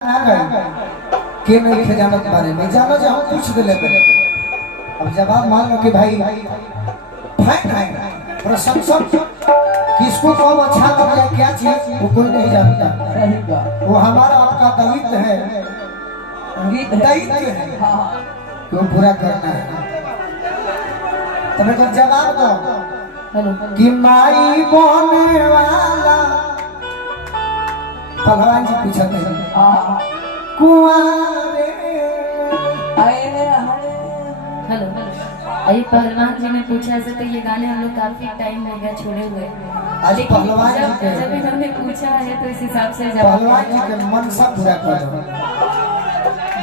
के नहीं खजानत बारे में जानो जो हम पूछ दे लेते अब जवाब मान लो कि भाई फैन है प्रशंसक किसको कौन अच्छा लगता है क्या चीज वो कोई नहीं जानता। वो हमारा आपका दायित्व है क्यों पूरा करना है। तुम्हें कुछ जवाब दो कि माई बोने वाला भगवान जी पूछते हैं कुआरे। हेलो अभी पहलवान जी ने पूछा ऐसे तो ये गाने हम लोग काफी टाइम हो गया छोड़े हुए, लेकिन जब इन्होंने पूछा है तो इस हिसाब से पहलवान जी के मनसा पूरा करो।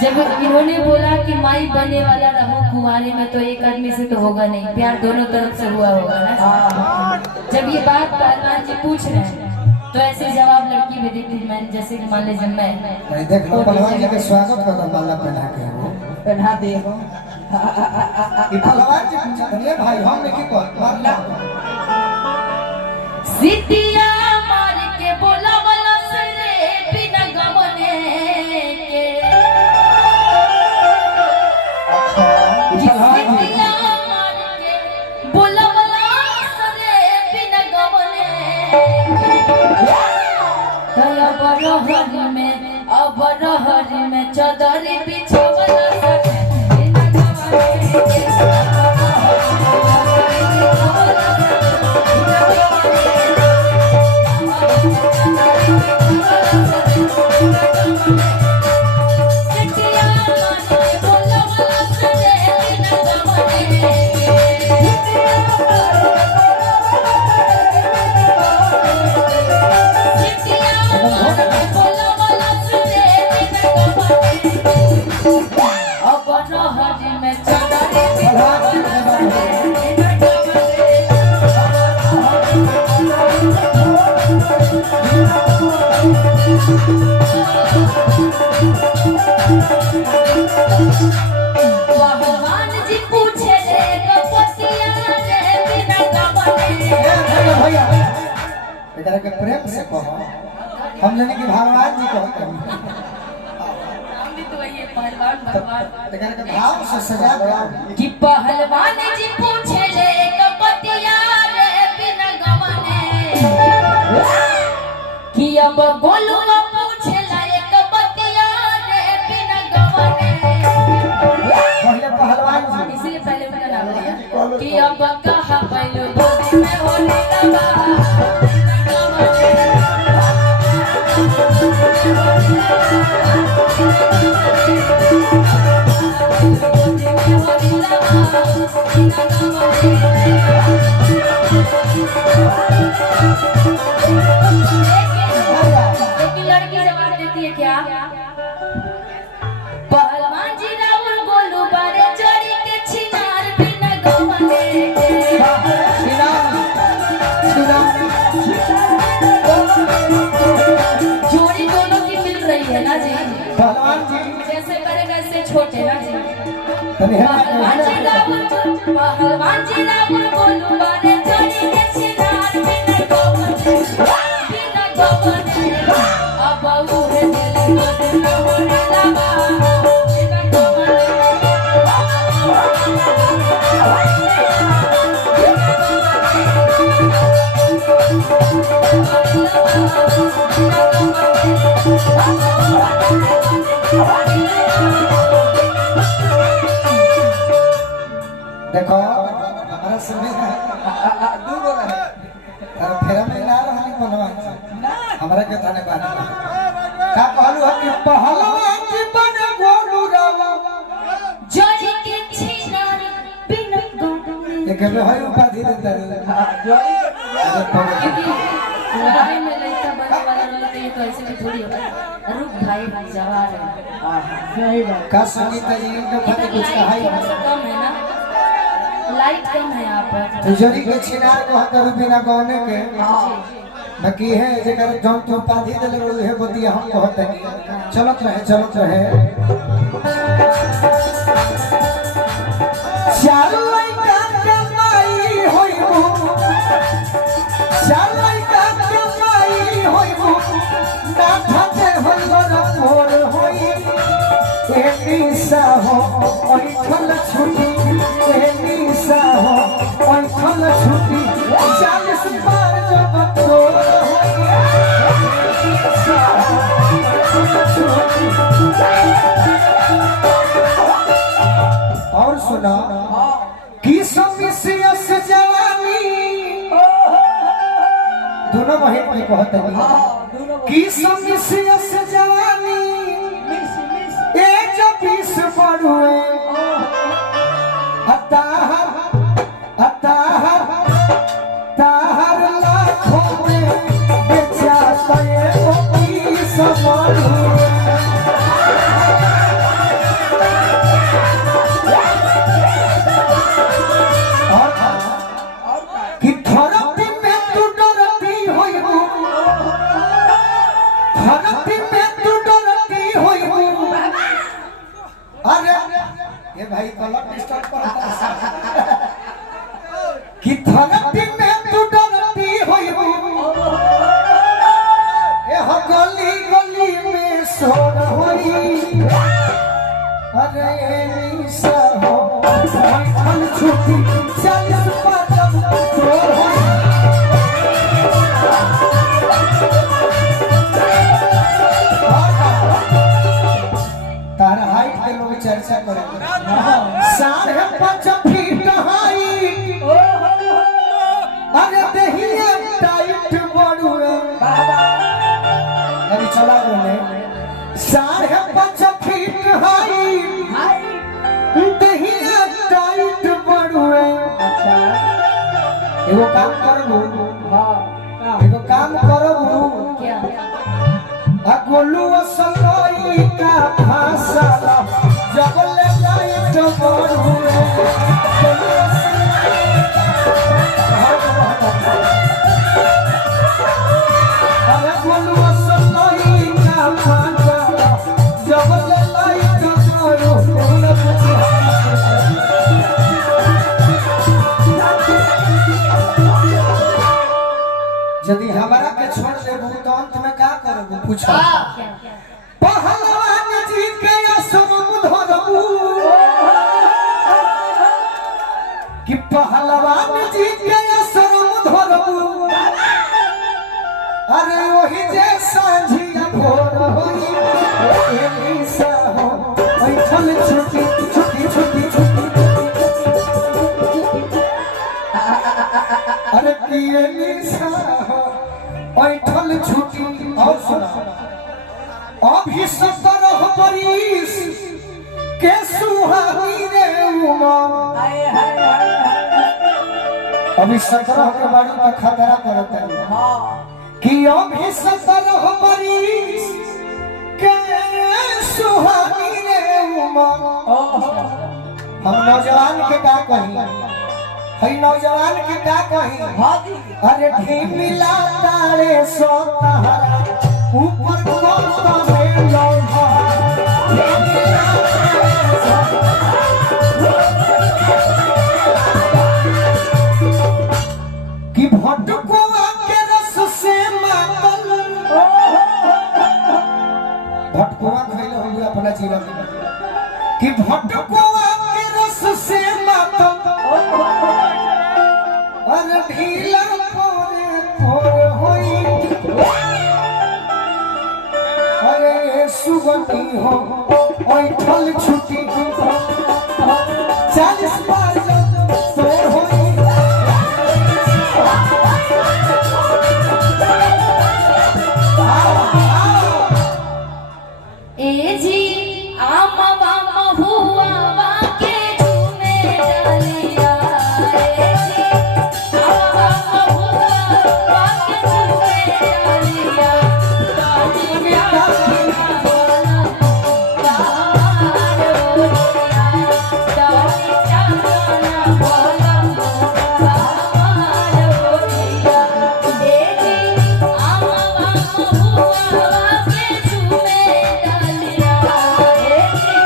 जब इन्होंने बोला कि माई बनने वाला रहो कुआरे में तो एक आदमी से तो होगा नहीं, प्यार दोनों तरफ से हुआ होगा ना। जब ये बात पहलवान जी पूछ रहे हैं तो ऐसे जवाब लड़की भी देती। मैं जैसे कि मान लीजिए मैं देख लो पहलवान जी के स्वागत करता माला पहना के पहना दे ये पहलवान जी पूछा था भाई हम ने की मारना सिटिया मार के बोला वाला सरे बिना गमने के। सिटिया मार के बोला वाला सरे बिना गमने अब रहर में चदर बिछावला सरे भगवान जी पूछे रे कपतिया रे बिना गमने। भैया एकरा के प्रेम से कहो हम लेने की भगवान जी कहते हैं हम भी तो ये पहलवान भगवान एकरा के भाव से सजा दो कि पहलवान जी पूछे रे कपतिया रे बिना गमने कि अब बोलू पूछे ला कपतिया रे बिना गमने। पहले पहलवान जी इसलिए पहले मेरा नाम लिया कि अब कहा पहले गोदी में होने लगा लड़की जवाब देती है क्या पहलवान जी राहुल गोलू बारे जोड़ी के छिनार बिना गमने जोड़ी दोनों की मिल रही है ना जी। पहलवान जी जैसे करेगा ऐसे छोटे ना जी। पहलवान पहलवान जी राहुल गोलू बारे जोड़ी के छिनार बिना गमने अब वो है दिल में होने लगा बिना गमने। देखो हमारा समय दू गो है और फेरा में ना रहनी पहलवान जी हमरा के थाने बात का कहलू है कि पहलवान जी बने गोलू रावा जोड़ी के छिनार बिना गमने। एक में है उपाधि देता क्योंकि लड़ाई में लड़का बनने वाला रहता है तो ऐसे भी थोड़ी होता। रुक भाई भाई जवाब है का संगीत जी इनके पति कुछ कहा थोड़ा सा कम है ना, लाइट कम है यहाँ पर। तिजोरी के छिनार को हतर बिना गौने के बाकी है जेकर जम तो उपाधि देले रहो है बतिया हम कहते हैं चलत रहे चार लइका के माई होइबू चार लइका के माई होइबू ना खाते होइबू निशा हो ऐठल छुटी निशा हो ऐठल छुटी 40 बार जब तोर हो और सुना कि समिसियस जवानी दोनों बहन की कहते हैं कि समिसियस जवानी एक पीस पड़ुए अताहर लाखों में बेचा तो ये पीस पड़ुए कि थरती में तू डरती होई थरती में तू डरती होई अरे ये भाई कलर डिस्टर्ब करता है कि थरती में तू डरती होई ए हो गली गली में सोर होई अरे निशा हो ऐठल छुटी 40 बार जब तोर होई तार हाइट के लोग चर्चा करेंगे 5.5 फीट हाइट अरे देहिया टाइट बड़ुए अभी चला बोले 5.5 फीट हाइट देहिया टाइट बड़ुए एगो काम करबू एगो काम करबू क्या गोलू असलई का भाषा जब ले लाइट बड़ुए अरे गोलू असलई का भाषा जब ले लाइट बड़ुए यदि हमारा के छोड़ देबू तो अंत में का करबू पूछो पहलवान जी के आश्रम धरबू कि पहलवान जी के आश्रम धरबू अरे वही जे सांझिया भोर होई ए निशा हो ऐठल छुटी छुटी छुटी छुटी अरे किए निशा हो ऐठल छुटी और सुना अभी 17 बरिस के सुहानी रे उमा अभी 17 के बाद का खतरा करता है कि अभी 17 बरिस के सुहानी रे उमा हम नौजवान के का कही हई नौजवान के का कही अरे ढी मिला तारे सो तहरा ऊपर कोता में लौटा कि भटकुआ के रस से मातल भटकुआ खइले होई अपना जीवन कि भटकुआ के रस से मातल अरे ढीला पोरे पोर होई अरे सुगंधी हो ऐठल छुटी 40 बार जब तोर होई ए जी आम बाम हुआ बाके झूमे डालिया ए जी आम बाम हुआ बाके झूमे डालिया काटी प्यारा बोला बाहर रोया काटी प्यारा बोला बाहर रोया ए जी आम बाम हुआ बाके झूमे डालिया ए जी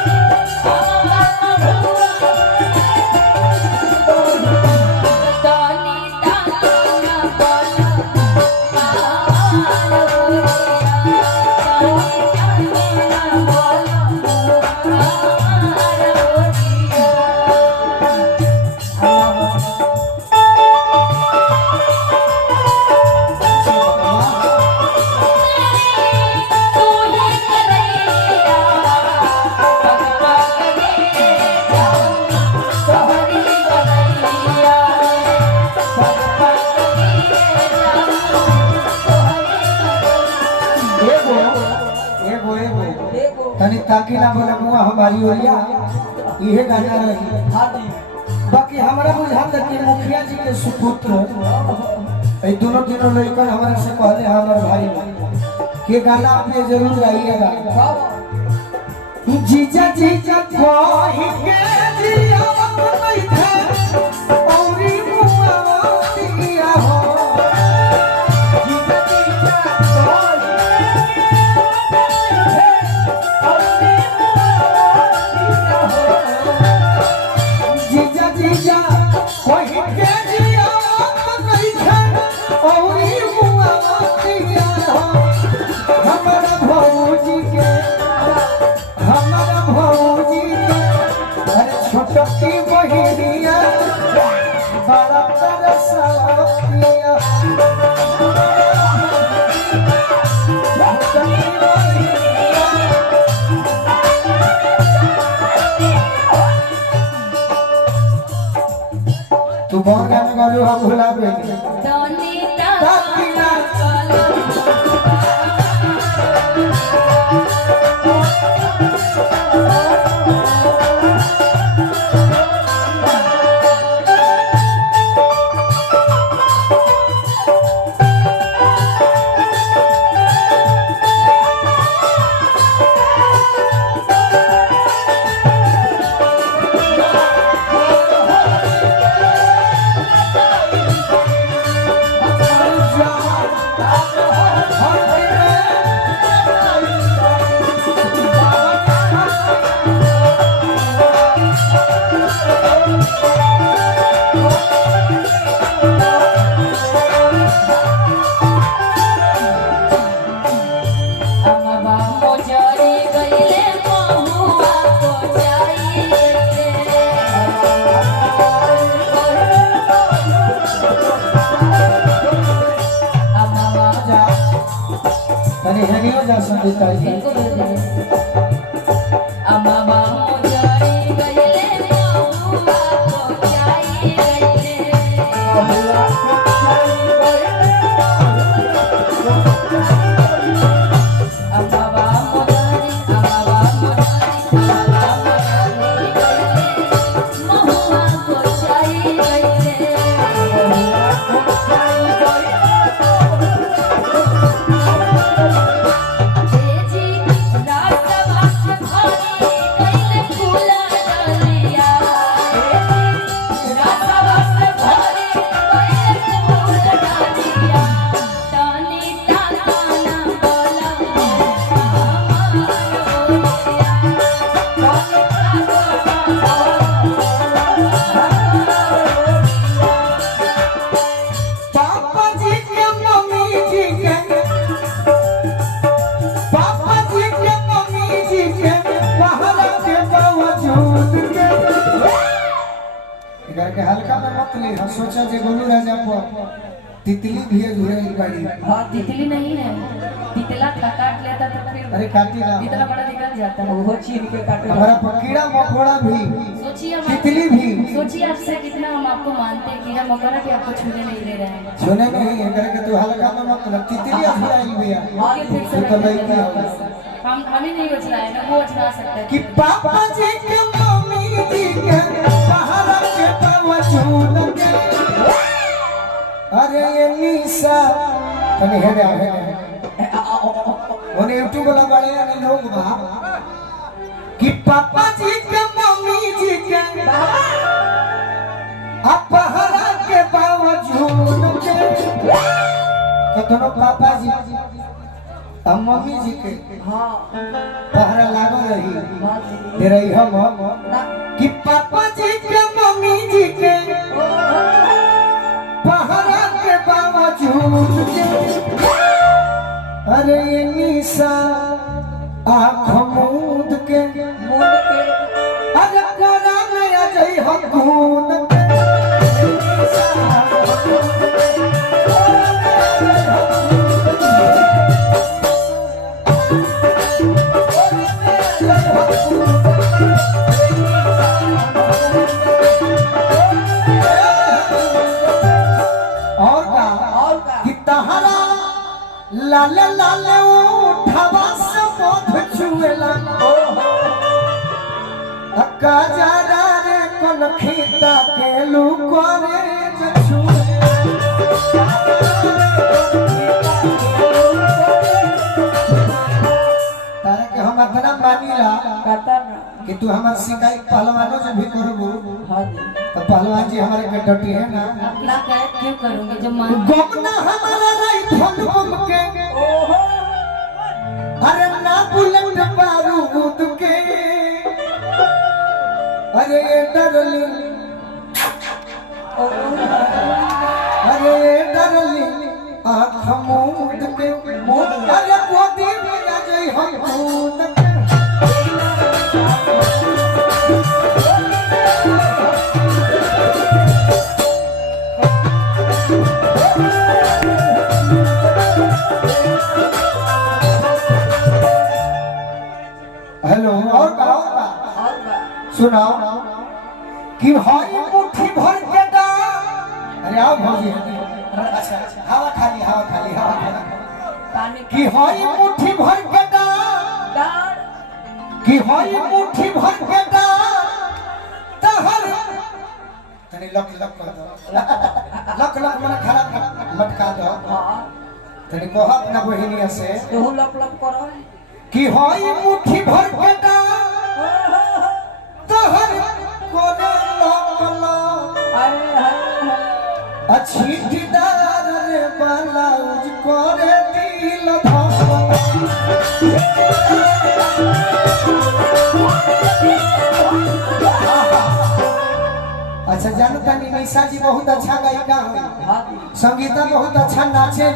तनी ताकि ना बोले मुआ हमारी ओरिया इहे गाना रही। हाँ जी। बाकी हमारा बुझाता कि मुखिया जी के सुपुत्र ये दोनों लड़कर हमारे से पहले हमारे भाई के गाना आपने जरूर गाइएगा। जीजा जीजा कोई के जिया नहीं था औरी मुआ दिया हो जीजा जीजा कोई जीजा जीजा कोई के जिया नहीं था औरी मुआ दिया हो हमारा भौजी के छोटी बहिनिया बड़ा तरसतिया तू बहुत गाना गालो हम भुला गए के हल्का में मत ले सोचा जे गोलू राजा को तितली भी है घुरे बड़ी। हां तितली नहीं है, तितला काट लेता तो फिर अरे काटी ना इतना बड़ा निकल जाता है वो चीर के काटे। हमारा कीड़ा मकोड़ा भी सोचिए तितली भी सोचिए आपसे कितना हम आपको मानते हैं, कीड़ा मकोड़ा भी आपको छूने नहीं दे रहे हैं। छूने नहीं है करके तू हल्का में मत ले तितली अभी आई भैया ओके फिर से तो नहीं किया हम ही नहीं उछला है ना, वो उछला सकता है कि पापा जी के मम्मी जी के बाहर के बावजूद के अरे ये निशा तने है ओने यूट्यूब वाला बड़े ने लोग बा कि पापा जी के मम्मी जी के बाहर के बावजूद के कतनो पापा जी हम मम्मी जी के हाँ पहरा लागो रही दे रही हम कि पापा जी के मम्मी जी के पहरा के बावजूद के अरे ये निशा आँख मूंद के अरे कोना में आ जाई हम कूद के लाले लाले उठावा से मोध छुएला अक्का जरा रे कोन खीता के लुको रे जछुए तारा के हम इतना मानीला कि तू हमार शिकायत पहलवानों से भी करबू तो पहलवान जी हमारे के डटी है ना शिकायत क्यों करूंगी जब मान गमना हमारा राइफल बम के अरे ना बुलेट बारूद के अरे डरली अरे डरली आँख मूंद के अरे गोदी में आ जाई हम कूद के हेलो और कहो सुनाओ कि हरी मुट्ठी भर के अरे आओ भौजी अच्छा हवा खाली कि हरी मुट्ठी भर के कि हरी मुट्ठी भर के तहर तनी लक लक कर दो लक लक मन खराब मटका दो तनी कहत ना बहिनिया से तू लक लक करो कि हई मुट्ठी भर के तहर कोने लकला अच्छी दीदार रे ब्लाउज करे दिल धड़कन अच्छा जानता नहीं निशा जी बहुत अच्छा गायिका है संगीता बहुत अच्छा नाचे।